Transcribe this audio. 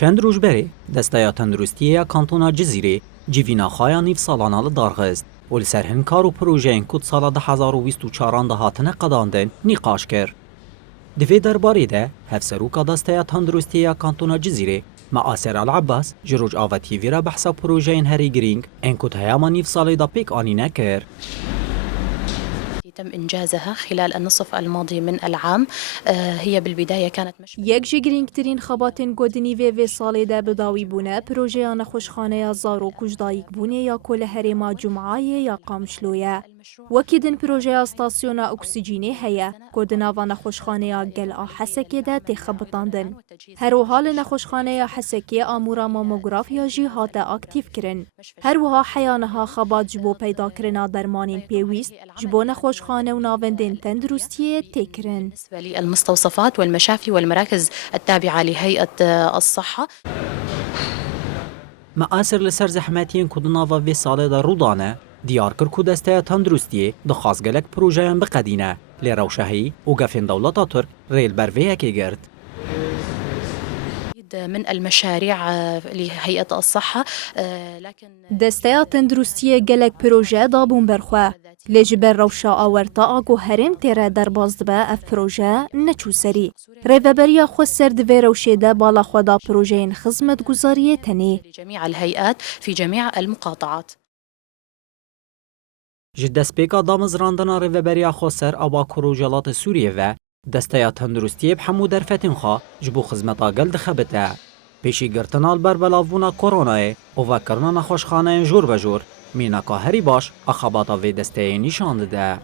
چند روز بری دستای تندرستی کانتونا جزیره جیوینا خوایا نیف سالانه لدارغست و لسر هنکار و پروژه این کد سال 2024 ده هاتنه قداندن نیقاش کرد. دوی درباره ده هفسروکا دستای تندرستی کانتونا جزیره مع آسر العباس جروج آواتی ویرا بحثا پروژه این هری گرینگ این کد هیاما نیف سالی دا پیک آنی نکر. تم إنجازها خلال النصف الماضي من العام. هي بالبداية كانت یک جی گرینگترین خباتن گودنی و سالی ده بداوی بونه پروژه آن خوشخانه زارو کجدایک بونه یا کل هرما جمعه یا قامشلویه. وکیدن پروژه استاسیون اکسیژینی هیا گودنا و نخوشخانه گل حسکی ده تخبطاندن. هر حال نخوشخانه حسکی آمورا ماموگرافیا جی هات اکتیف کرن. هر وها حیانها خبات جبو پیدا کرنا درمانین پیویست جبو نخوشخانه و ناوندین تندرستی تکرن. بالنسبة للمستوصفات والمشافي والمراكز التابعة لهيئة الصحة. مع آسر لسر زحمتین کدنا و وی سالی دا رودانه دیار کر که دسته تندرستی دخواست گلک پروژه بقدینه لی روشهی و گفین دولتا ترک ریل برویه که گرد. من المشاريع لهيئة الصحة لكن دسته تندرستی گلک پروژه دابون برخواه لجبر روشا آورتا آگو هرم تیره در بازدبه اف پروژه نچو سری. ریوبریا خود سرد و روشه ده بالا خدا پروژه این خزمت گذاریه تنی. لجميع الهيئات في جميع المقاطعات. جدست پیکا دامز راندنا ریوبریا خود سر آبا کروجالات سوریه و دسته تندرستی بحمو درفتین خواه جبو خزمت آگل دخبته. پیشی گرتنال بر بلاوونا کورونای و وکرنا نخوشخانه جور بجور میناکا هری باش اخباتا وی دسته نشانده ده.